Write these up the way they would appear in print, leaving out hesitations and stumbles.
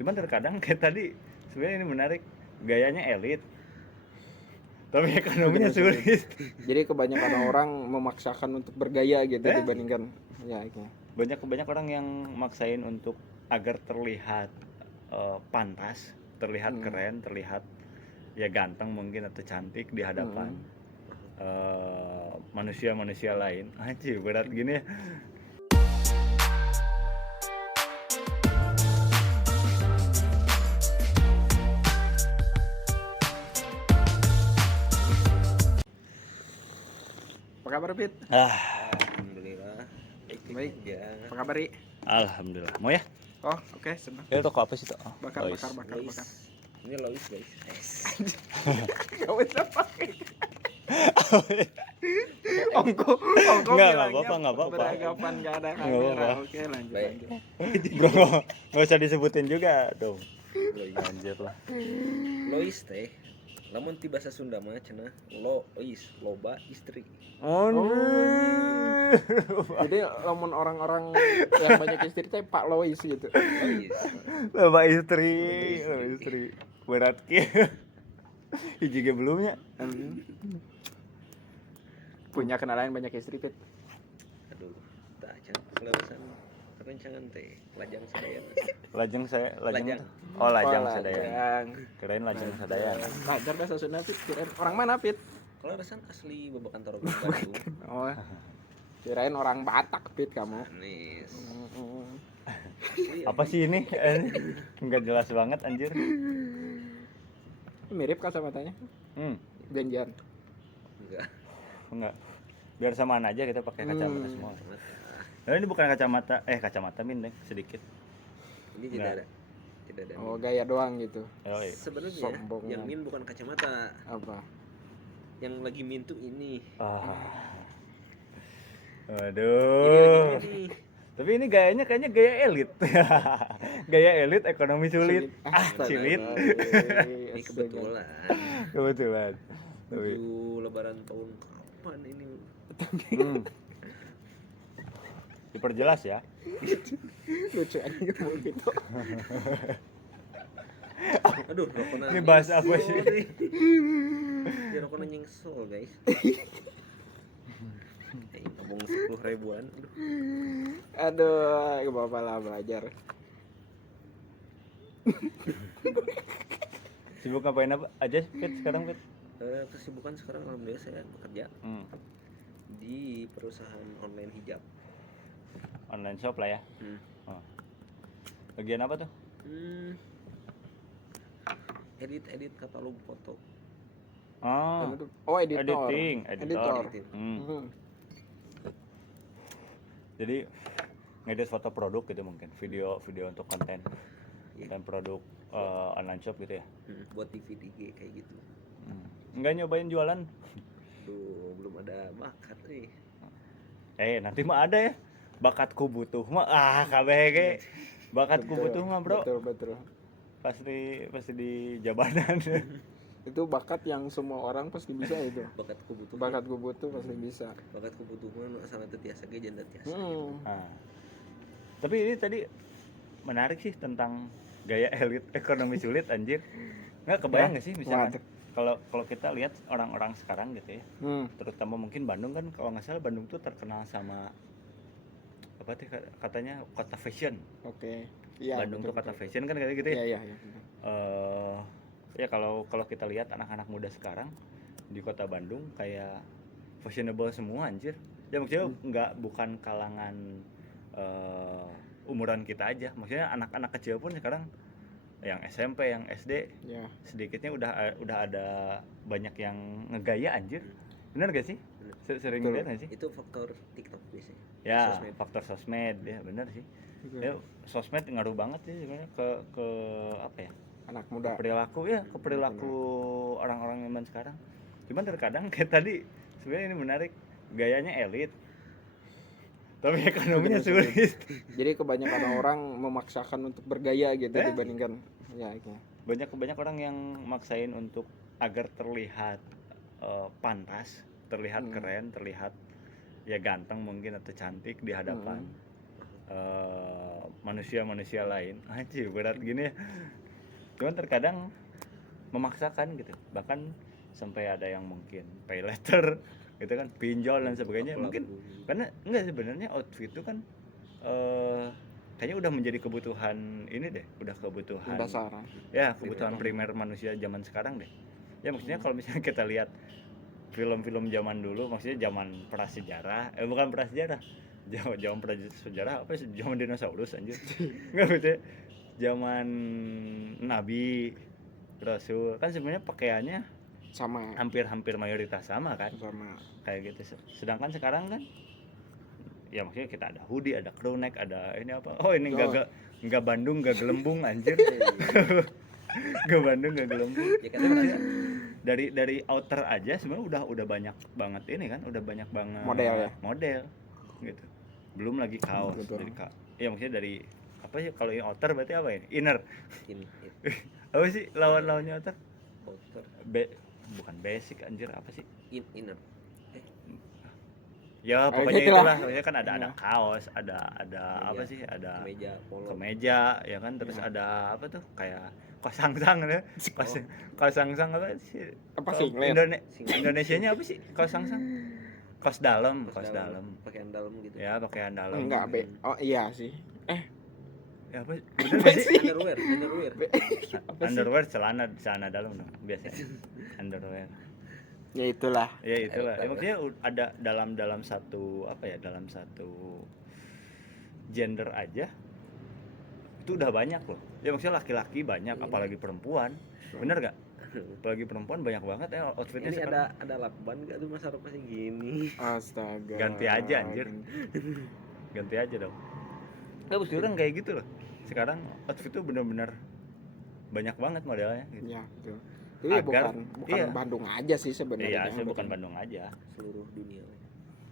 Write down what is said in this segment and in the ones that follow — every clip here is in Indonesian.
Cuman terkadang kayak tadi sebenarnya ini menarik, gayanya elit tapi ekonominya sulit. Jadi kebanyakan orang memaksakan untuk bergaya gitu dibandingkan ya itu. Banyak orang yang maksain untuk agar terlihat pantas, terlihat keren, terlihat ya ganteng mungkin atau cantik di hadapan manusia-manusia lain. Anjir, berat gini ya. Apa kabar, Pit? Alhamdulillah. Baik. Ya. Apa kabar, I? Alhamdulillah. Mau ya? Oh, oke, senang. Ya toko apa sih tuh? Bakar. Ini Lois guys. Gak usah pakai. Ongko Nggak bilangnya apa-apa. beragapan gak ada Nggak kamera. apa-apa. Oke, lanjut. Bro, nggak usah disebutin juga dong. Lanjut lah. Lois teh. Lamun ti bahasa Sunda mah cenah Lois, loba istri. Jadi lamun orang-orang yang banyak istri teh Pak Lois gitu. Lois. Bapak istri. Berat ki. Juga belumnya. Punya kenalan banyak istri, Pit. Aduh, tak can kelulusan rencangan teh lajang sadayana. Lajeng. Lajang. Oh, lajang Oh, sadayana. lajang. Kirain lajeng sadayana. Lajar bahasa Sunda, Pit. Kirain orang mana, Pit? Kalau rasan asli Babakan Tarogong Bandung. Oh. Kirain orang Batak, Pit, kamu. Manis. Apa sih ini? Enggak jelas banget anjir. Mirip kacamatanya. Janjian. Enggak. Biar samaan aja kita pakai kacamata semua. Nah, ini bukan kacamata min deh, sedikit. Ini tidak ada. Oh, gaya doang gitu. Oh, iya. Sebenarnya Sombong. yang min bukan kacamata. Apa? Yang lagi min tuh ini. Aduh. Ini. Tapi ini gayanya kayaknya gaya elit. Gaya elit ekonomi sulit. Sulit. Ini kebetulan. Kebetulan. Tapi Menuju lebaran tahun kapan ini? diperjelas ya. Lucu aja ngomong gitu. Aduh, rokoknya. Ini bahas apa sih? Ya rokoknya nyengsel, guys. Nabung 10 ribuan. Aduh, gak apa-apa lah belajar. Sibuk ngapain apa aja Fit sekarang Fit? Kesibukan sekarang alhamdulillah saya bekerja di perusahaan online hijab. Online shop lah ya. Oh. Bagian apa tuh? Edit katalog foto. Oh, editor. Editing. Jadi ngedit foto produk gitu mungkin, video untuk konten dan produk online shop gitu ya. Buat DVD kayak gitu. Enggak nyobain jualan? Duh, belum ada bakat nih. Nanti mah ada ya. Bakatku butuh mah kabeh ge. Bakatku butuh mah, Bro. Betul. Pasti di jabatan. Itu bakat yang semua orang pasti bisa itu. Bakatku butuh pasti bisa. Bakatku butuh mah sangat tiasa ge janda tiasa. Tapi ini tadi menarik sih tentang gaya elit ekonomi sulit anjir. Nggak kebayang nggak sih misalnya kalau kita lihat orang-orang sekarang gitu ya, terutama mungkin Bandung kan, kalau nggak salah Bandung tuh terkenal sama apa sih katanya kota fashion. Oke. Iya. Bandung tuh kota fashion kan kayak gitu ya. Iya. Ya kalau kita lihat anak-anak muda sekarang di kota Bandung kayak fashionable semua anjir. Ya maksudnya bukan kalangan umuran kita aja. Maksudnya anak-anak kecil pun sekarang yang SMP, yang SD, sedikitnya udah ada banyak yang ngegaya anjir. Bener gak sih? Sering lihat gak sih? Itu faktor TikTok biasanya. Ya, faktor sosmed ya, bener sih. Ya, sosmed ngaruh banget sih sebenarnya ke apa ya? Anak muda. Ke perilaku orang-orang zaman sekarang. Cuman terkadang kayak tadi sebenarnya ini menarik, gayanya elit tapi ekonominya sulit. Jadi kebanyakan orang memaksakan untuk bergaya gitu dibandingkan ya itu. Banyak orang yang maksain untuk agar terlihat pantas, terlihat keren, terlihat ya ganteng mungkin atau cantik di hadapan manusia-manusia lain. Anjir berat gini ya. Cuman terkadang memaksakan gitu, bahkan sampai ada yang mungkin pay later gitu kan, pinjol dan sebagainya. Mungkin karena enggak, sebenarnya outfit itu kan kayaknya udah menjadi kebutuhan ini deh, udah kebutuhan dasar. ya, kebutuhan primer manusia zaman sekarang deh. Ya maksudnya kalau misalnya kita lihat film-film zaman dulu, maksudnya zaman prasejarah, bukan prasejarah, zaman prasejarah apa sih, zaman dinosaurus anjir. Enggak, maksudnya zaman nabi, rasul, kan sebenarnya pakaiannya Sama hampir mayoritas sama kan, kayak gitu. Sedangkan sekarang kan ya maksudnya kita ada hoodie, ada crew neck, ada ini apa, oh ini enggak Bandung enggak gelembung anjir. Enggak Bandung enggak gelembung Ya kan maksudnya dari outer aja sebenarnya udah banyak banget ini kan, udah banyak banget model gitu, belum lagi kaos. Dari ya maksudnya dari apa sih kalau ini outer, berarti apa ini inner apa sih lawan-lawannya outer? Bukan basic anjir, apa sih Inner. Ya pokoknya itulah, pokoknya kan ada kaos, ada apa sih, ada kemeja, polo, kemeja ya kan, terus ada apa tuh kayak kosangsang ya, kosangsang apa sih, apa sih Indonesianya apa sih kosangsang? Kos dalam, pakaian dalam gitu ya, pakaian dalam. Enggak, oh iya sih, ya apa sih? Underwear celana dalam dong biasanya. Underwear. Ya itulah. Ya maksudnya ada dalam satu apa ya, dalam satu gender aja itu udah banyak loh. Ya maksudnya laki-laki banyak, apalagi perempuan. Bener gak? Apalagi perempuan banyak banget ya outfitnya. Ini ada lakban gak tuh Mas Arafnya gini? Astaga. Ganti aja anjir. Ganti aja dong. Nggak, mesti orang kayak gitu loh. Sekarang outfit tuh bener-bener banyak banget modelnya gitu. Ya, betul. Jadi bukan Bandung aja sih sebenarnya. Iya, bukan Bandung aja, seluruh dunia.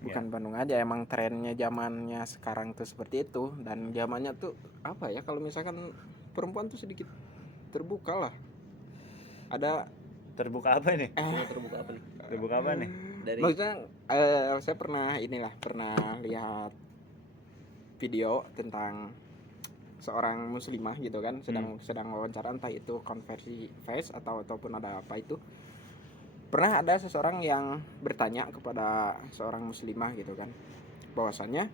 Bukan Bandung aja, emang trennya zamannya sekarang tuh seperti itu. Dan zamannya tuh apa ya, kalau misalkan perempuan tuh sedikit terbuka lah. Ada terbuka apa nih? Terbuka apa nih? Dari maksudnya saya pernah lihat video tentang seorang muslimah gitu kan, sedang wawancara, entah itu konversi face ataupun ada apa itu. Pernah ada seseorang yang bertanya kepada seorang muslimah gitu kan, bahwasanya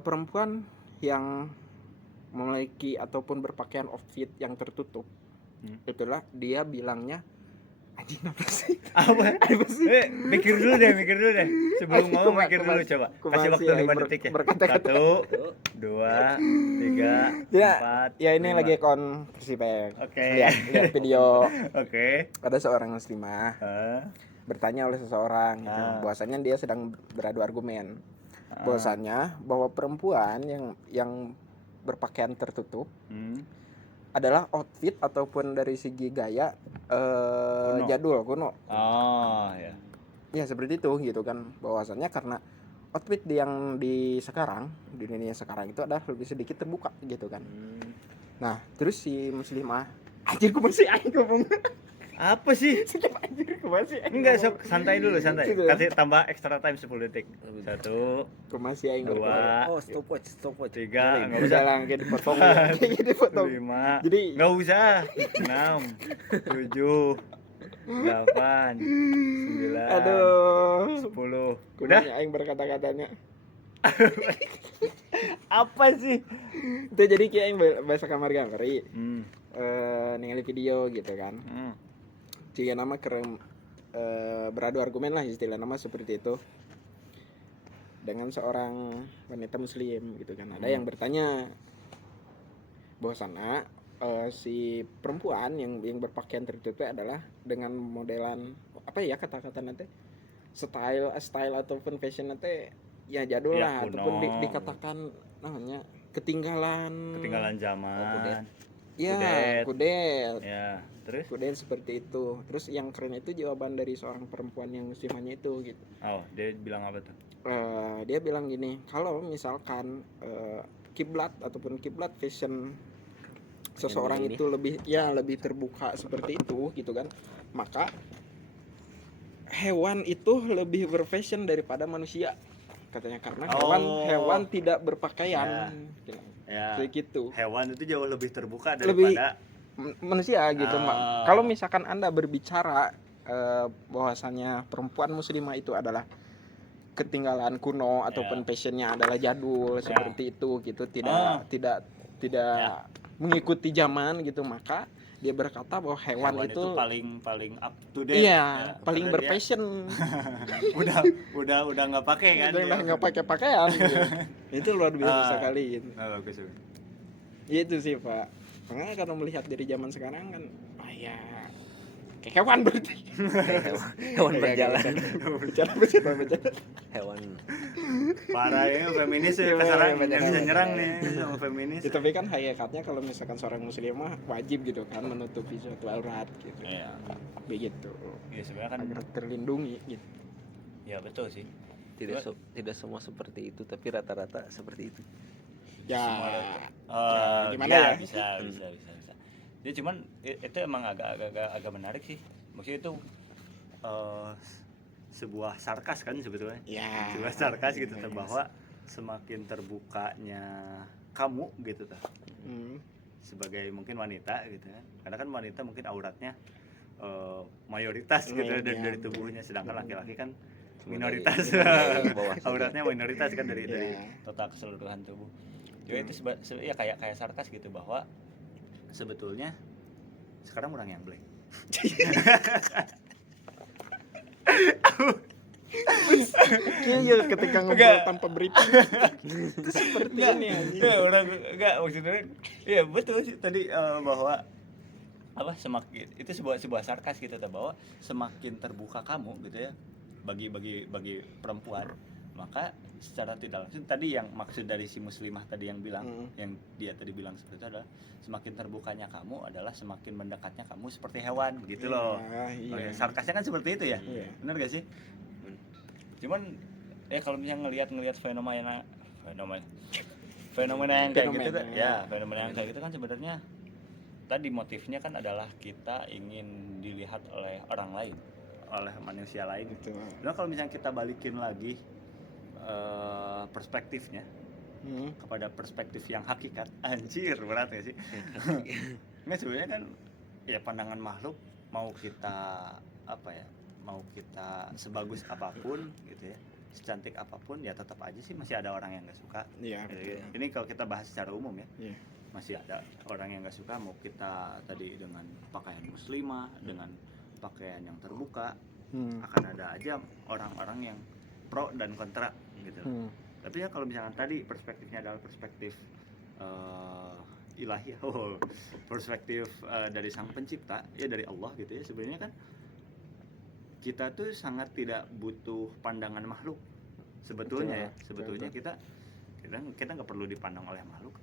perempuan yang memiliki ataupun berpakaian outfit yang tertutup, itulah dia bilangnya anjing apa sih? Apa sih? Mikir dulu deh. Sebelum ngomong mikir dulu coba. Kasih waktu 5 detik ya. 1, 2, 3, 4. Ya ini 5. Lagi konversi pers. Oke. Lihat video. Oke. Ada seorang muslimah bertanya oleh seseorang, bahwasanya dia sedang beradu argumen. Bahwasanya bahwa perempuan yang berpakaian tertutup adalah outfit ataupun dari segi gaya jadul kuno. Oh ya. Ya seperti itu gitu kan, bahwasannya karena outfit yang di dunia sekarang itu adalah lebih sedikit terbuka gitu kan. Nah terus si muslimah, anjir gue masih ngomong apa sih? Enggak, sok santai dulu. Kasih tambah extra time 10 detik. 1, 2, stopwatch 3, enggak usah usah. kayak dipotong. 5. Jadi enggak usah. 6, 7, 8, 9. Aduh. 10. Udah? Aing berkata-katanya. Apa sih? Itu jadi kayak aing bahasa kamar gamari. Ningali video gitu kan. Jika nama beradu argumen lah, istilah nama seperti itu, dengan seorang wanita muslim gitu kan. Ada yang bertanya bahwasanya si perempuan yang berpakaian tertutup adalah dengan modelan apa ya, kata-kata nanti style ataupun fashion nanti ya jadul ya, lah kuno. Ataupun dikatakan namanya ketinggalan zaman. Kudet. Ya, terus? Kudet seperti itu. Terus yang keren itu jawaban dari seorang perempuan yang muslimahnya itu gitu. Oh, dia bilang apa tuh? Dia bilang gini, kalau misalkan kiblat fashion seseorang itu lebih terbuka seperti itu gitu kan, maka hewan itu lebih berfashion daripada manusia katanya, karena Oh. hewan tidak berpakaian. Ya. Kayak gitu. Hewan itu jauh lebih terbuka Lebih daripada manusia gitu, Mak. Ah. Kalau misalkan Anda berbicara bahwasannya perempuan muslimah itu adalah ketinggalan kuno ataupun fashionnya adalah jadul seperti itu gitu, tidak mengikuti zaman gitu, maka dia berkata bahwa hewan itu paling up to date. iya, paling karena berpassion. dia udah nggak pakai kan. Udah nggak pakai pakaian gitu. Itu luar biasa sekali gitu. Bagus. Itu sih, Pak. Makanya kalau melihat dari zaman sekarang kan ya kayak hewan berarti. Hewan berjalan. Bicara. Hewan. Parah ya feminis ya sekarang yang bisa nyerang nih sama feminis. Ya, tapi kan hakikatnya kalau misalkan seorang muslimah wajib gitu kan menutupi suatu aurat gitu. Iya. Begitu. Ya sebenarnya kan Agar terlindungi gitu. ya betul sih. Tidak semua seperti itu, tapi rata-rata seperti itu. Ya, Gimana ya? Bisa. Dia cuman itu emang agak menarik sih. Maksudnya itu sebuah sarkas kan sebetulnya. ya. Sebuah sarkas gitu bahwa semakin terbukanya kamu gitu tuh. Sebagai mungkin wanita gitu kan. Karena kan wanita mungkin auratnya mayoritas gitu dari tubuhnya, sedangkan laki-laki kan minoritas. Auratnya minoritas kan dari total keseluruhan tubuh. Jadi itu ya kayak sarkas gitu bahwa sebetulnya sekarang orang yang black. Iya, ketika ngobrol tanpa briefing itu seperti ini anjing. Ya orang enggak maksudnya iya betul sih tadi bahwa apa semakin itu sebuah sarkas gitu bahwa semakin terbuka kamu gitu ya bagi perempuan, maka secara tidak langsung tadi yang maksud dari si muslimah tadi yang bilang yang dia tadi bilang seperti itu adalah semakin terbukanya kamu adalah semakin mendekatnya kamu seperti hewan gitu loh. Iya. Sarkasnya kan seperti itu ya. Iya. Benar gak sih? Cuman kalau misalnya ngelihat fenomena yang kayak gitu kan ya, fenomena yang kayak gitu kan sebenarnya tadi motifnya kan adalah kita ingin dilihat oleh orang lain, oleh manusia lain. Gitu. Nah kalau misalnya kita balikin lagi perspektifnya kepada perspektif yang hakikat, anjir berat gak sih? Nggak, sebenarnya kan ya pandangan makhluk mau kita sebagus apapun gitu ya, secantik apapun ya tetap aja sih masih ada orang yang nggak suka. Iya. Ini kalau kita bahas secara umum ya. Iya. Masih ada orang yang nggak suka, mau kita tadi dengan pakaian muslimah, dengan pakaian yang terbuka, akan ada aja orang-orang yang pro dan kontra gitu. Tapi ya kalau misalkan tadi perspektifnya adalah perspektif ilahi, perspektif dari sang pencipta ya, dari Allah gitu ya, sebenarnya kan kita tuh sangat tidak butuh pandangan makhluk sebetulnya. Kita nggak perlu dipandang oleh makhluk.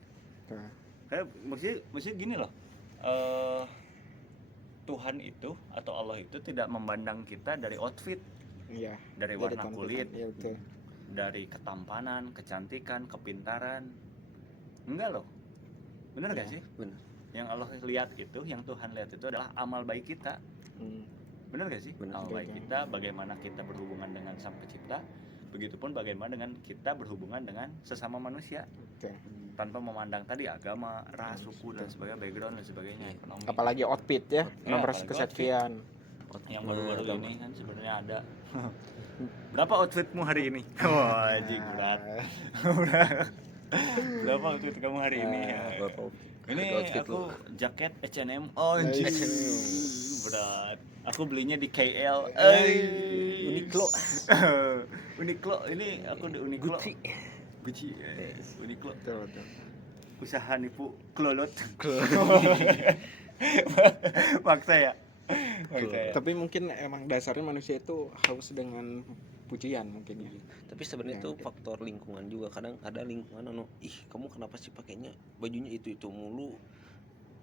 Kayak maksudnya gini loh, Tuhan itu atau Allah itu tidak memandang kita dari outfit, dari warna kulit, dari ketampanan, kecantikan, kepintaran, enggak loh, bener gak sih? Bener. Yang Allah lihat itu, yang Tuhan lihat itu adalah amal baik kita, bener gak sih? Bener. Amal baik kita, bagaimana kita berhubungan dengan sang pencipta, begitupun bagaimana dengan kita berhubungan dengan sesama manusia. Tanpa memandang tadi agama, ras, suku dan sebagainya, background dan sebagainya, ekonomi. Apalagi outfit ya, nomor apalagi kesekian. Yang baru-baru ini kan sebenarnya ada. Berapa outfitmu hari ini? Wah, anjing berat. Berapa outfit kamu hari ini? Ini aku jaket H&M. Oh, anjing. Berat. Aku belinya di KL. Uniqlo. Uniqlo. Ini aku di Uniqlo. Gucci. Uniqlo. Betul. Usaha nipu kelolot. Maksa ya. Tapi mungkin emang dasarnya manusia itu haus dengan pujian mungkin ya. Tapi sebenarnya itu faktor lingkungan juga. Kadang ada lingkungan kamu kenapa sih pakainya bajunya itu mulu,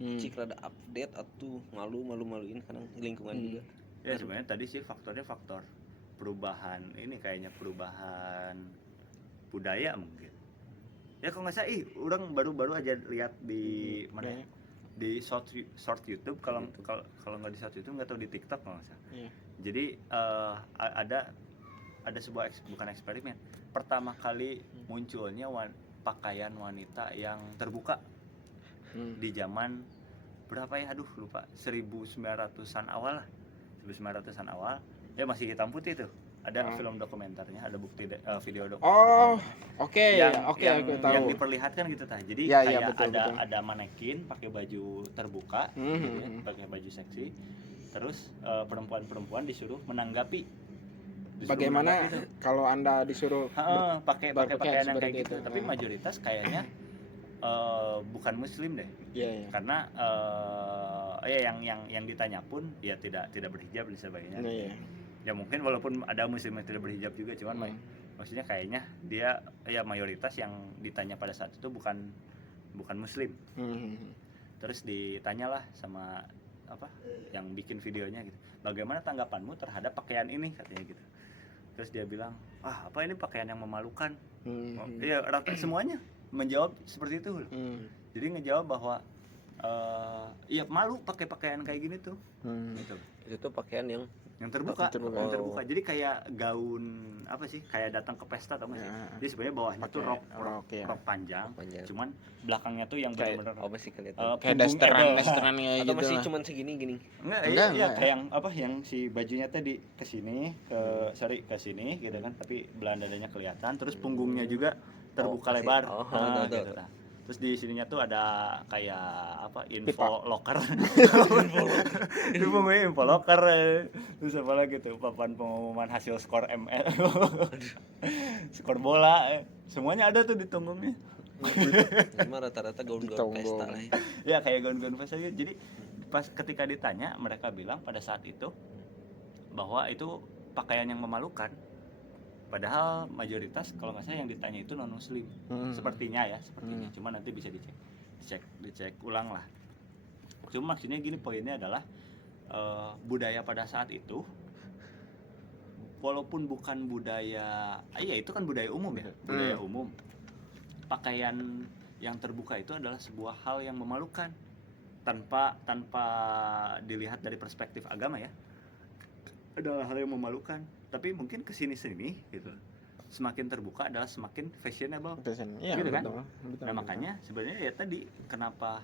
cik rada update atau malu-maluin, kadang lingkungan juga. Ya sebenarnya tadi sih faktornya faktor perubahan ini, kayaknya perubahan budaya mungkin. Ya kalau nggak salah orang baru-baru aja lihat di mana ya? Di short YouTube, kalau nggak di short YouTube nggak tahu di TikTok kalau nggak salah. Jadi ada ada sebuah bukan eksperimen. Pertama kali munculnya pakaian wanita yang terbuka di zaman berapa ya? Aduh lupa. 1900-an awal lah. 1900-an awal. Ya masih hitam putih tuh. Ada film dokumenternya, ada bukti video dokumenter. Oh, oke. Yang Tahu. yang diperlihatkan gitu tah. Jadi Ya, kayak betul. ada manekin pakai baju terbuka, gitu ya, pakai baju seksi. Terus perempuan-perempuan disuruh menanggapi. Bagaimana kalau Anda disuruh pakai berpakaian pakaian yang seperti kayak gitu. itu? Tapi mayoritas kayaknya bukan muslim deh. Iya. Karena yang ditanya pun ya tidak berhijab dan sebagainya. Iya. Ya mungkin walaupun ada muslim yang tidak berhijab juga, cuman maksudnya kayaknya dia ya mayoritas yang ditanya pada saat itu bukan muslim. Terus ditanyalah sama apa yang bikin videonya gitu, bagaimana tanggapanmu terhadap pakaian ini, katanya gitu. Terus dia bilang, apa ini pakaian yang memalukan. Iya, rata semuanya menjawab seperti itu. Jadi ngejawab bahwa iya malu pakai pakaian kayak gini tuh. Gitu. Itu tuh pakaian yang terbuka. Jadi kayak gaun apa sih, kayak datang ke pesta atau sih. Jadi sebenarnya bawahnya tuh rok panjang. Cuman belakangnya tuh yang benar-benar apa sih kelihatan kayak dasteran atau gitu masih lah. cuman segini Enggak. Kayak yang apa, yang si bajunya tadi ke sini, ke sini gitu kan, tapi belah dadanya kelihatan, terus punggungnya juga terbuka lebar. Gitu lah. Terus di sininya tuh ada kayak apa, info locker. Info locker. Terus apa lagi tuh, papan pengumuman hasil skor ML. Skor bola. Semuanya ada tuh di punggungnya. Cuma rata-rata gaun-gaun pesta lah ya. Ya kayak gaun-gaun pesta gitu. Jadi pas ketika ditanya, mereka bilang pada saat itu bahwa itu pakaian yang memalukan. Padahal mayoritas kalau nggak salah yang ditanya itu non muslim. Sepertinya. Cuma nanti bisa dicek ulang lah. Cuma maksudnya gini, poinnya adalah budaya pada saat itu, walaupun bukan budaya, itu kan budaya umum ya, budaya umum. Pakaian yang terbuka itu adalah sebuah hal yang memalukan tanpa dilihat dari perspektif agama ya. Adalah hal yang memalukan. Tapi mungkin kesini-sini gitu, semakin terbuka adalah semakin fashionable. Iya, gitu kan? Betul. Nah makanya sebenarnya ya tadi kenapa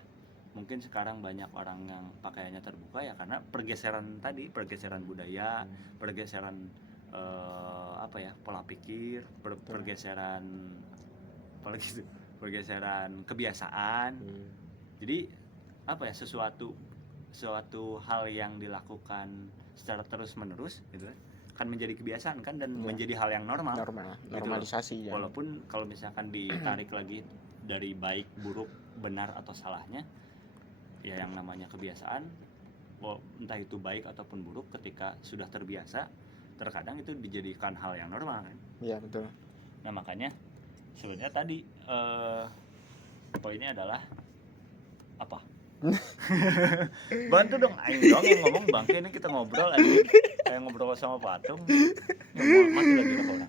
mungkin sekarang banyak orang yang pakaiannya terbuka ya karena pergeseran budaya, pergeseran pola pikir, pergeseran apalagi itu, pergeseran kebiasaan. Jadi sesuatu hal yang dilakukan secara terus menerus gitu kan menjadi kebiasaan kan, dan menjadi hal yang normalisasi gitu. Walaupun kalau misalkan ditarik lagi dari baik, buruk, benar atau salahnya, ya yang namanya kebiasaan, entah itu baik ataupun buruk, ketika sudah terbiasa terkadang itu dijadikan hal yang normal kan. Iya betul. Nah makanya sebenarnya tadi poinnya adalah apa? Bantu dong, aing dong yang ngomong, bangke ini kita ngobrol aja kayak ngobrol sama patung. Mati lagi lah orang.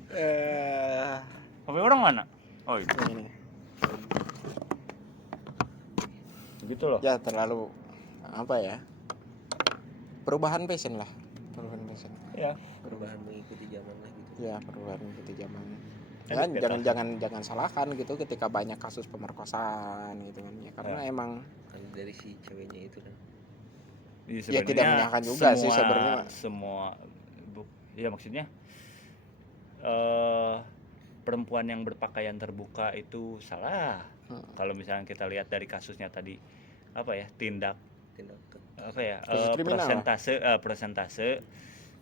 HP orang mana? Oh ini. Begitu loh. Ya terlalu apa ya? Perubahan fashion lah. Ya. perubahan mengikuti zaman lah gitu. Ya, perubahan mengikuti zaman. Dan jangan salahkan gitu ketika banyak kasus pemerkosaan gitu kan. Ya karena emang Kan dari si ceweknya itu kan. Ya tidak menyalahkan juga sih sebenarnya. Ya maksudnya perempuan yang berpakaian terbuka itu salah. Kalau misalnya kita lihat dari kasusnya tadi, apa ya, tindak apa ya, persentase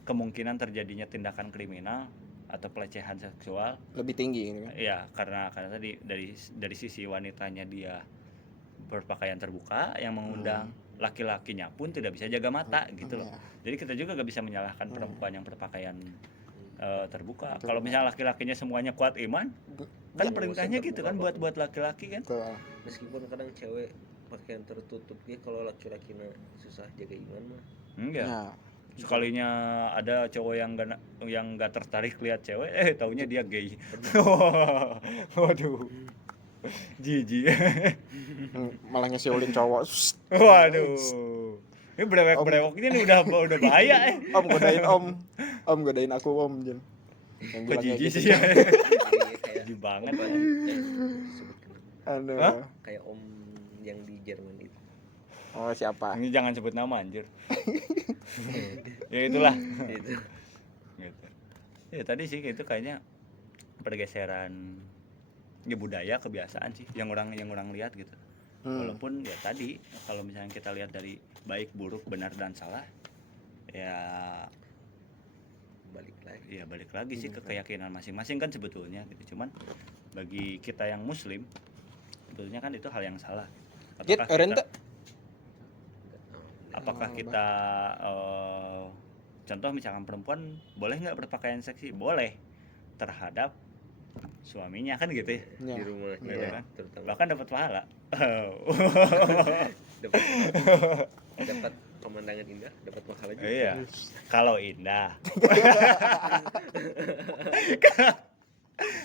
kemungkinan terjadinya tindakan kriminal atau pelecehan seksual lebih tinggi gitu kan. Ya karena tadi dari sisi wanitanya dia berpakaian terbuka yang mengundang laki-lakinya pun tidak bisa jaga mata gitu loh. Jadi kita juga gak bisa menyalahkan perempuan yang berpakaian terbuka. Kalau misalnya laki-lakinya semuanya kuat iman, kan perintahnya gitu kan buat laki-laki kan. Meskipun kadang cewek pakaian tertutup dia, kalau laki-lakinya susah jaga iman mah. Enggak. Ya. Sekalinya ada cowok yang nggak tertarik lihat cewek, taunya dia gay. Waduh. Jijik. Malah ngesiulin cowok. Waduh. Ini brewok ini udah bahaya. Om godain om. Om godain aku om Jen. yang Kok bilang kayak jijik gitu. sih ya? kayak Jijik banget. apa, sebutkan Aduh. Hah? kayak om yang di Jerman itu. Oh, siapa? Ini jangan sebut nama anjir. Ya itulah. Itu. Gitu. Ya tadi sih itu kayaknya pergeseran ya budaya kebiasaan sih yang orang lihat gitu. Walaupun ya tadi kalau misalnya kita lihat dari baik buruk benar dan salah ya balik lagi sih ke keyakinan masing-masing kan sebetulnya gitu. Cuman bagi kita yang muslim sebetulnya kan itu hal yang salah. Git, rente. Apakah kita contoh misalkan perempuan boleh nggak berpakaian seksi? Boleh terhadap suaminya kan gitu ya. Di rumah Gitu Iya. kan. terutama Bahkan dapat pahala. dapat pemandangan indah, dapat pahala juga. Iya. Kalau indah.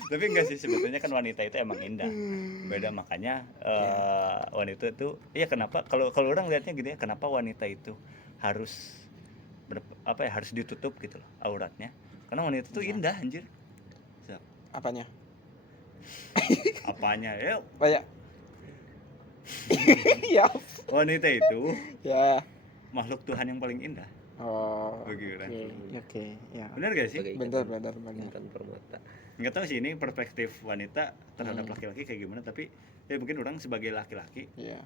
Tapi enggak sih sebetulnya kan wanita itu emang indah. Beda makanya wanita itu iya kenapa kalau orang lihatnya gitu ya, kenapa wanita itu harus harus ditutup gitu loh auratnya. Karena wanita itu indah anjir. Apanya? Apanya? Ya Banyak. Ya. wanita itu Ya. makhluk Tuhan yang paling indah. Oh. Bagi orang. Oke, ya. Benar gak sih? Sebagai Benar, ikatan- benar. ikatan permata. Nggak tahu sih ini perspektif wanita terhadap laki-laki kayak gimana, tapi ya mungkin orang sebagai laki-laki Iya.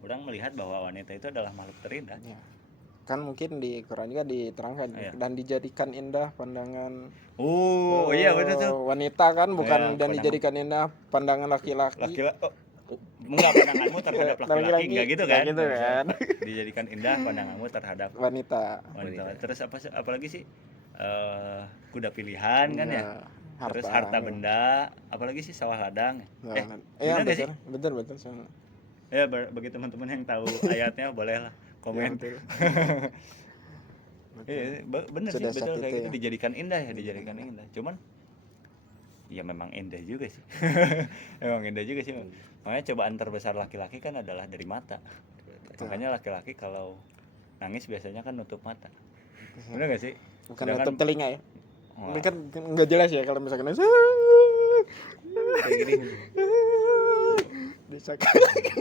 orang melihat bahwa wanita itu adalah makhluk terindah. Ya. Kan mungkin di Quran juga diterangkan Iya. dan dijadikan indah pandangan Iya betul tuh. wanita kan bukan Iya, dan pandangan- dijadikan indah pandangan laki-laki. Laki-laki enggak pandanganmu terhadap laki-laki enggak gitu kan? Nggak gitu kan. Dijadikan indah pandanganmu terhadap Wanita. wanita. Terus apalagi sih kuda pilihan kan ya? Terus harta benda, apalagi sih sawah ladang. Iya, benar nggak sih? betul soalnya. Ya bagi teman-teman yang tahu ayatnya bolehlah komen. Betul. Iya, bener sih Sudah betul saat kayak itu gitu ya. dijadikan indah ya, dijadikan indah. Cuman ya memang indah juga sih. Memang indah juga sih. Makanya cobaan terbesar laki-laki kan adalah dari mata. Betul. Makanya laki-laki kalau nangis biasanya kan nutup mata. Bener gak sih? Bukan Sedangkan- nutup telinga ya. Wah, Ini kan nggak jelas ya kalau misalkan Kayak gini. disangka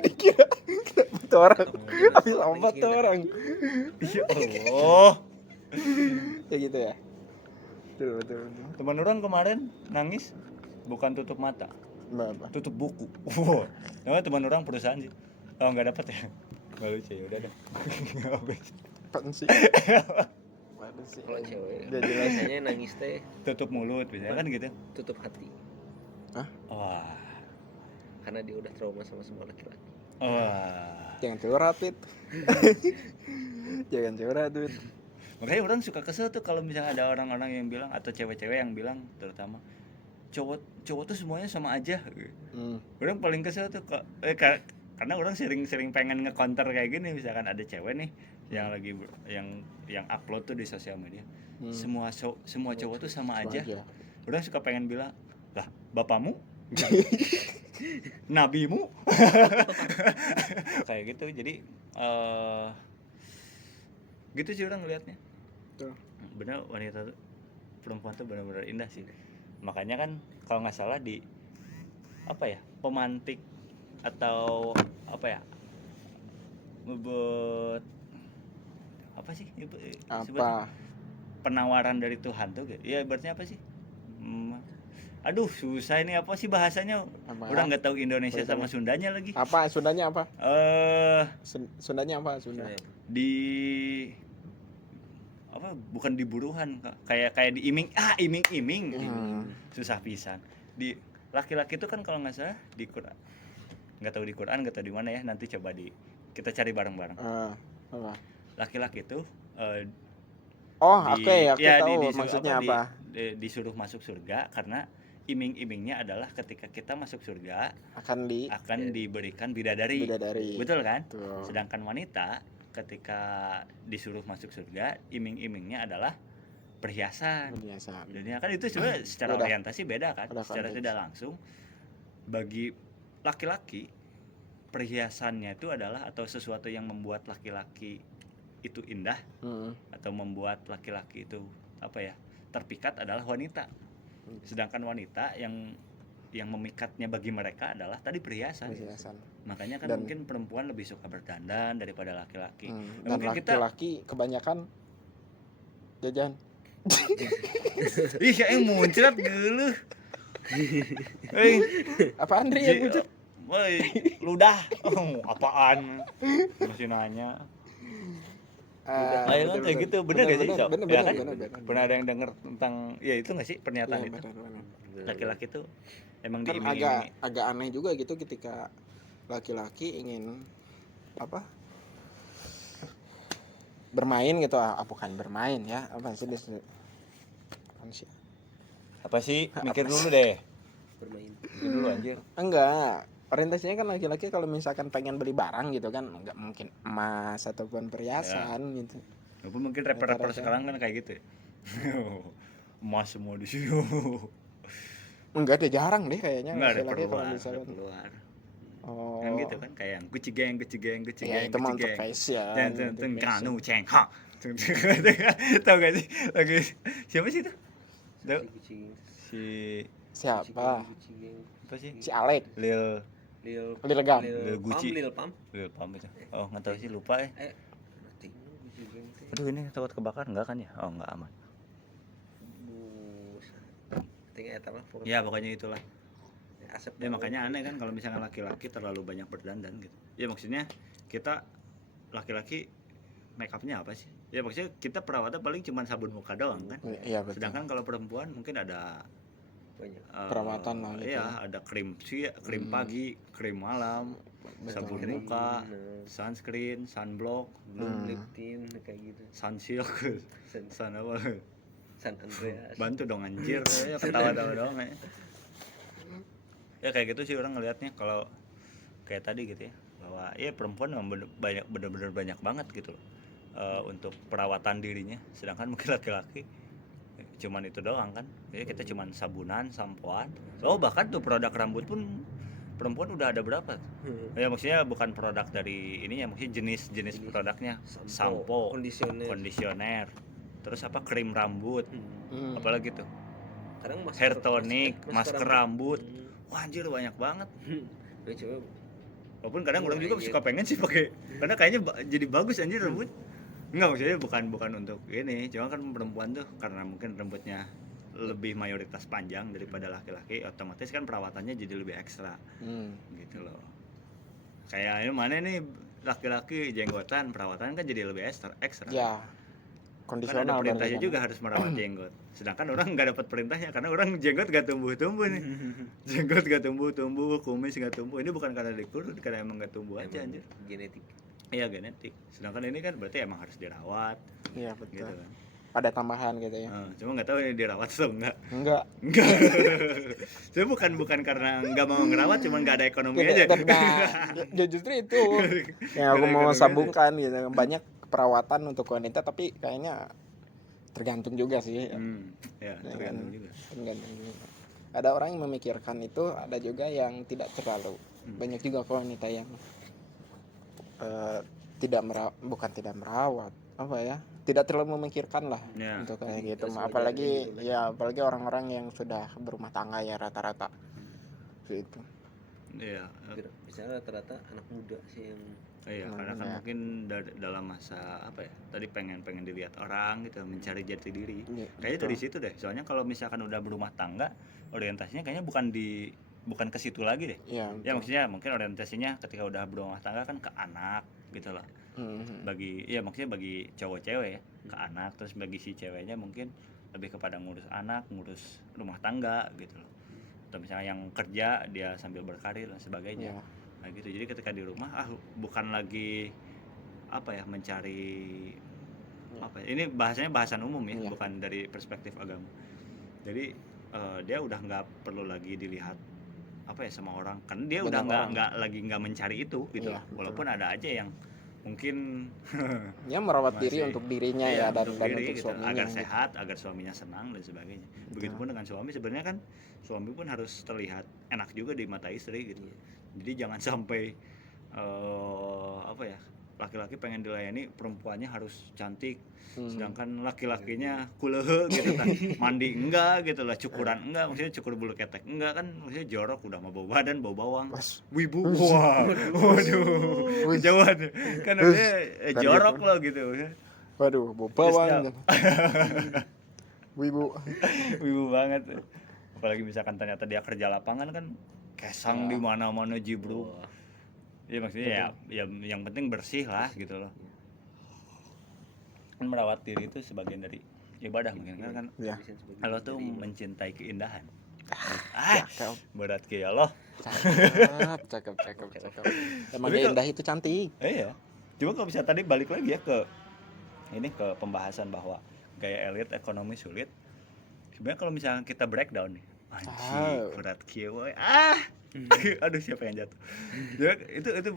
dikira itu orang habis Orang obat tuh indah. orang ya Allah. kayak gitu ya. Betul. Teman orang kemarin nangis bukan tutup mata, Apa? tutup buku. Wah, namanya teman orang perusahaan sih. Oh nggak dapat ya? Nggak lucu ya udah dah. Apaan sih? Apaan sih? Kalau cewek Nggak jelas. biasanya nangis teh Tutup mulut biasanya kan gitu. tutup hati Wah, karena dia udah trauma sama semua laki-laki. wah. Jangan curhat Pit. Jangan curhat Pit. Makanya orang suka kesel tuh kalau misalnya ada orang-orang yang bilang atau cewek-cewek yang bilang terutama cowok tuh semuanya sama aja. Orang paling kesel tuh karena orang sering pengen nge-counter kayak gini, misalkan ada cewek nih yang lagi yang upload tuh di sosial media. Semua cowok tuh sama aja. Orang suka pengen bilang, "Lah, bapakmu?" Nabimu? Kayak gitu. Jadi gitu sih orang ngelihatnya. Betul. Bener wanita tuh, perempuan tuh benar-benar indah sih. Makanya kan kalau nggak salah di pemantik atau ngebuat Apa? penawaran dari Tuhan tuh ya ibaratnya apa sih? Aduh susah ini apa sih bahasanya? Apa? Orang nggak tahu Indonesia Boleh sama Sundanya lagi. Apa? Sundanya apa? Eh Sundanya apa? Sunda. di bukan di buruhan kayak di iming-iming susah pisan. Di laki-laki itu kan kalau nggak salah di Quran, nggak tahu di Quran nggak tahu di mana ya, nanti coba kita cari bareng-bareng. Apa? Laki-laki itu Aku tahu maksudnya apa. disuruh masuk surga karena iming-imingnya adalah ketika kita masuk surga Akan diberikan bidadari. bidadari. Betul kan? Betul. Sedangkan wanita ketika disuruh masuk surga, iming-imingnya adalah perhiasan. Biasa. Dunia kan itu sebenarnya secara Udah. orientasi beda kan? Udah Secara konteks. tidak langsung bagi laki-laki perhiasannya itu adalah atau sesuatu yang membuat laki-laki itu indah atau membuat laki-laki itu terpikat adalah wanita. Sedangkan wanita yang memikatnya bagi mereka adalah tadi perhiasan. Perhiasan. Makanya kan Dan- mungkin perempuan lebih suka berdandan daripada laki-laki. Dan Mungkin kita laki-laki kebanyakan jajan. ih yang muncrat geuleuh. Hei, Apaan Dri yang muncrat? woi, ludah. Oh, apaan? Masih nanya. Ayo kan kayak gitu, bener gak sih? Sok? Bener, Ya kan? bener. Pernah ada yang denger tentang ya itu nggak sih pernyataan Iya, itu? bener. Laki-laki tuh emang Kan diiming-imingi. agak aneh juga gitu ketika laki-laki ingin apa bermain gitu, bukan bermain ya, apa sih Apa sih? Mikir dulu deh. bermain. Mikir dulu anjir. enggak, orientasinya kan laki-laki kalau misalkan pengen beli barang gitu kan nggak mungkin emas ataupun perhiasan gitu. Walaupun mungkin rapper-rapper Rata-rata. sekarang kan kayak gitu ya. Emas semua di sini. Enggak deh, jarang deh kayaknya Enggak ada laki-laki kalau keluar, misalkan Keluar. oh kan gitu kan kayak yang Gucci gang ya itu mah untuk fashion dan untuk kanu fashion. ceng ha tahu gak sih lagi siapa sih itu tahu Kucing. si Siapa? Kucing. apa sih Si Alek, Lil Lil Gam. Lil Gucci. Lil Pam. Lil Pam itu oh nggak tahu sih lupa Berarti kucing teh. aduh ini takut kebakar enggak kan ya oh enggak aman Tinggal eta mah pokoknya. ya pokoknya itulah Asap. ya makanya aneh kan kalau misalnya laki-laki terlalu banyak berdandan gitu ya maksudnya kita laki-laki make upnya apa sih ya maksudnya kita perawatan paling cuma sabun muka doang kan Iya betul. sedangkan kalau perempuan mungkin ada banyak. Perawatan lah gitu iya ya. ada krim krim pagi krim malam Betul. sabun muka sunscreen sunblock Belum lip tint kayak gitu. sunsilk sun apa San Andreas. bantu dong anjir ya ketawa-tawa doang ya kayak gitu sih orang ngelihatnya kalau kayak tadi gitu ya bahwa ya perempuan memang bener-bener banyak banget gitu loh untuk perawatan dirinya sedangkan mungkin laki-laki cuman itu doang kan ya kita cuman sabunan sampoan bahkan tuh produk rambut pun perempuan udah ada berapa ya maksudnya bukan produk dari ininya maksudnya jenis produknya sampo kondisioner terus apa krim rambut apalagi tuh Kadang hair tonic masker rambut Hmm. wah anjir banyak banget Ya, coba walaupun kadang orang juga Anjir. suka pengen sih pakai karena kayaknya jadi bagus anjir rambut enggak maksudnya bukan untuk ini cuma kan perempuan tuh karena mungkin rambutnya lebih mayoritas panjang daripada laki-laki otomatis kan perawatannya jadi lebih ekstra gitu loh kayak ini mana nih laki-laki jenggotan perawatan kan jadi lebih ekstra Ya. kan Kondisional ada perintahnya berarti juga harus merawat jenggot sedangkan orang nggak dapat perintahnya karena orang jenggot gak tumbuh-tumbuh nih jenggot gak tumbuh-tumbuh kumis gak tumbuh ini bukan karena dikurut karena emang gak tumbuh aja emang anjir genetik. iya genetik sedangkan ini kan berarti emang harus dirawat kan. Iya betul. gitu kan Ada tambahan gitu ya. cuma nggak tahu ini dirawat atau enggak Enggak. saya bukan karena nggak mau ngerawat cuma nggak ada ekonomi aja Ya justru itu yang aku Ada mau ekonomi sambungkan gitu. Banyak perawatan untuk wanita tapi kayaknya tergantung juga sih. ya Ya tergantung kan? juga Tergantung juga. Ada orang yang memikirkan itu, ada juga yang tidak terlalu. Banyak juga kok wanita yang bukan tidak merawat, apa ya? Tidak terlalu memikirkan lah ya untuk kayak gitu. Terus Apalagi gitu lah. ya apalagi orang-orang yang sudah berumah tangga ya rata-rata. Gitu. iya Misalnya rata-rata anak muda sih yang iya karena kan Ya. mungkin dalam masa apa ya tadi pengen dilihat orang gitu mencari jati diri Iya, kayaknya betul. dari situ deh soalnya kalau misalkan udah berumah tangga orientasinya kayaknya bukan ke situ lagi deh Iya. ya betul. maksudnya mungkin orientasinya ketika udah berumah tangga kan ke anak gitu loh maksudnya bagi cowok cewek ya ke anak terus bagi si ceweknya mungkin lebih kepada ngurus anak ngurus rumah tangga gitu loh atau misalnya yang kerja dia sambil berkarir dan sebagainya Iya. nah gitu jadi ketika di rumah bukan lagi apa ya mencari apa ya, ini bahasanya bahasan umum ya Iya. bukan dari perspektif agama jadi dia udah nggak perlu lagi dilihat apa ya sama orang kan dia udah Banyak orang. nggak mencari itu gitu Iya, loh. betul. Walaupun ada aja yang mungkin Ya merawat diri masih- untuk dirinya iya, ya dan untuk dan diri untuk gitu, suaminya. agar gitu. sehat agar suaminya senang dan sebagainya begitupun dengan suami sebenarnya kan suami pun harus terlihat enak juga di mata istri gitu jadi jangan sampai apa ya laki-laki pengen dilayani perempuannya harus cantik, sedangkan laki-lakinya kulehe gitu kan, mandi enggak gitu lah, cukuran enggak, maksudnya cukur bulu ketek enggak kan, maksudnya jorok udah mah bau badan bau bawang, wibu, wah, waduh, kejauhan kan udah jorok loh gitu, Waduh, bau Terus bawang. Wibu. wibu banget, apalagi misalkan ternyata dia kerja lapangan kan, kesang di mana-mana jibruk, ya maksudnya ya yang penting bersih lah gitu loh. Kan merawat diri itu sebagian dari ibadah mungkin kan Ya. kalau tuh mencintai keindahan. Cakep. Berat ke ya Allah. Cakep. Emang indah itu cantik. Iya. Cuma kalau bisa tadi balik lagi ya ke pembahasan bahwa gaya elit ekonomi sulit. Sebenarnya kalau misalnya kita breakdown nih, anjing berat kieu we. Aduh siapa yang jatuh. Ya itu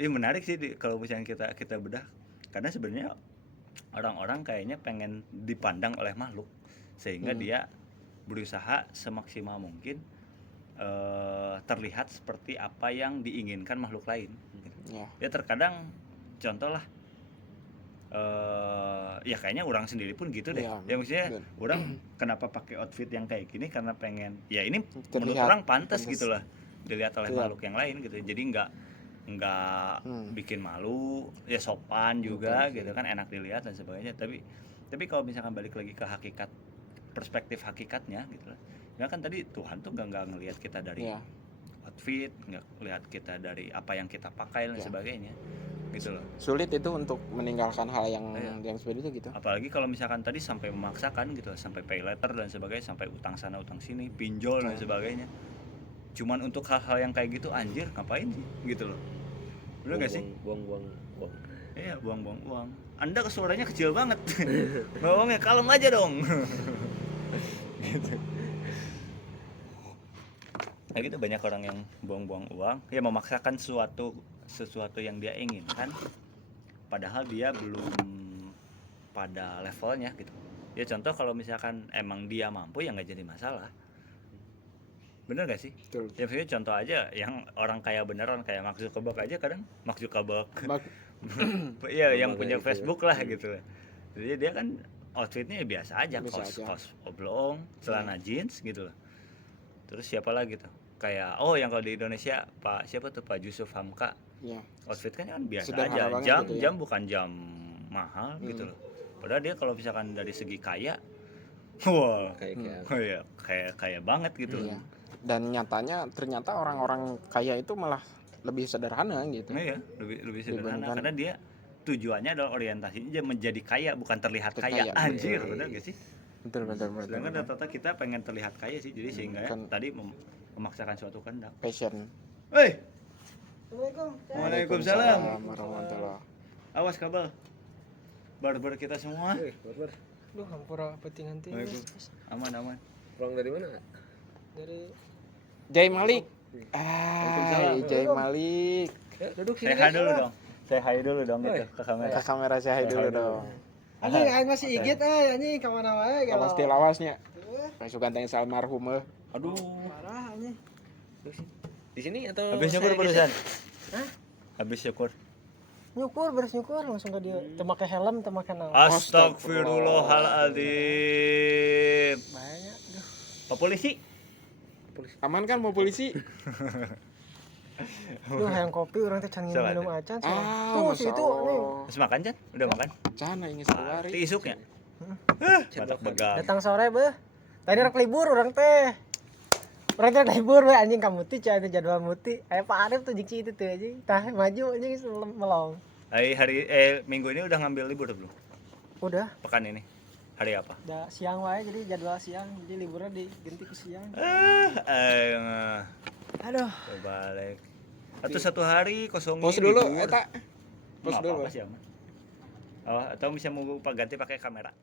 ya menarik sih kalau misalnya kita bedah, karena sebenarnya orang-orang kayaknya pengen dipandang oleh makhluk sehingga dia berusaha semaksimal mungkin terlihat seperti apa yang diinginkan makhluk lain. Ya terkadang contoh lah ya kayaknya orang sendiri pun gitu deh. Ya maksudnya orang kenapa pakai outfit yang kayak gini karena pengen ya ini menurut orang pantas gitulah dilihat oleh makhluk yang lain gitu. Jadi nggak bikin malu, ya sopan juga gitu kan, enak dilihat dan sebagainya. Tapi kalau misalkan balik lagi ke hakikat, perspektif hakikatnya gitu lah. Ya kan tadi Tuhan tuh nggak ngelihat kita dari outfit, nggak lihat kita dari apa yang kita pakai dan sebagainya gitu loh. Sulit itu untuk meninggalkan hal yang seperti itu gitu. Apalagi kalau misalkan tadi sampai memaksakan gitu, sampai pay letter dan sebagainya, sampai utang sana utang sini, pinjol dan sebagainya. Cuman untuk hal-hal yang kayak gitu, anjir ngapain sih gitu loh. Bener gak sih? Buang. Iya, buang-buang uang. Anda suaranya kecil banget. Ngomongnya kalem aja dong. Gitu. Nah gitu banyak orang yang buang-buang uang, ya memaksakan sesuatu yang dia inginkan, padahal dia belum pada levelnya gitu. Ya contoh kalau misalkan emang dia mampu ya nggak jadi masalah. Bener gak sih? Betul. Ya maksudnya contoh aja yang orang kaya beneran kayak Mark Zuckerberg aja kadang Mark Zuckerberg iya yang punya Facebook lah gitu. Jadi dia kan outfitnya biasa aja, kaos oblong, celana jeans gitu lah. Terus siapa lagi tuh? Kayak yang kalau di Indonesia Pak siapa tuh Pak Yusuf Hamka. Ya. Outfit kan biasa sederhana aja, gitu jam bukan jam mahal gitu loh. Padahal dia kalau misalkan dari segi kaya, wah, kayak banget gitu loh. Dan ternyata orang-orang kaya itu malah lebih sederhana gitu. Iya, lebih sederhana karena dia tujuannya adalah orientasinya dia menjadi kaya bukan terlihat kaya. Anjir, benar gak sih? Betul. Sedangkan rata-rata kita pengen terlihat kaya sih, jadi sehingga tadi memaksakan suatu kehendak. Passion. Hei. Assalamualaikum. Waalaikumsalam. Warahmatullahi. Awas kabel. Barber kita semua. Barbar. Duh, hampura petingan teh. Aman. Pulang dari mana? Dari Jai Malik. Jai Malik. duduk sini. Say hi dulu dong gitu ke kamera. Ke kamera saya dulu dong. Anjing aing masih igit anjing ka mana wae galau. Pasti lawasnya. Masuk ganteng almarhum. Aduh. Parah anjing. Di sini atau Habis syukur barusan. Hah? Habis syukur. Beres nyukur langsung ke dia. Teu make helm, teu make naon. Astagfirullahaladzim. Banyak duh. Pak polisi. Aman kan mau polisi? Duh, hayang kopi urang teh can minum acan. Tuh si itu nih. Terus makan Jan? Udah makan? Cana ingin sehari. Ti isuknya. Batak begal. Datang sore beuh. Tadi rek libur urang teh. Urang teh libur we anjing ka Muti cenah jadwal Muti. Aya Pak Arif tuh jeung itu teh anjing. Tah maju anjing melong. Minggu ini udah ngambil libur belum? Udah. Pekan ini. Hari apa? Udah siang wae jadi jadwal siang. Jadi liburnya diganti ke siang. Aduh. Balik. Atau satu hari kosong Pos dulu eta. Pos dulu. Atau bisa mau ganti pakai kamera.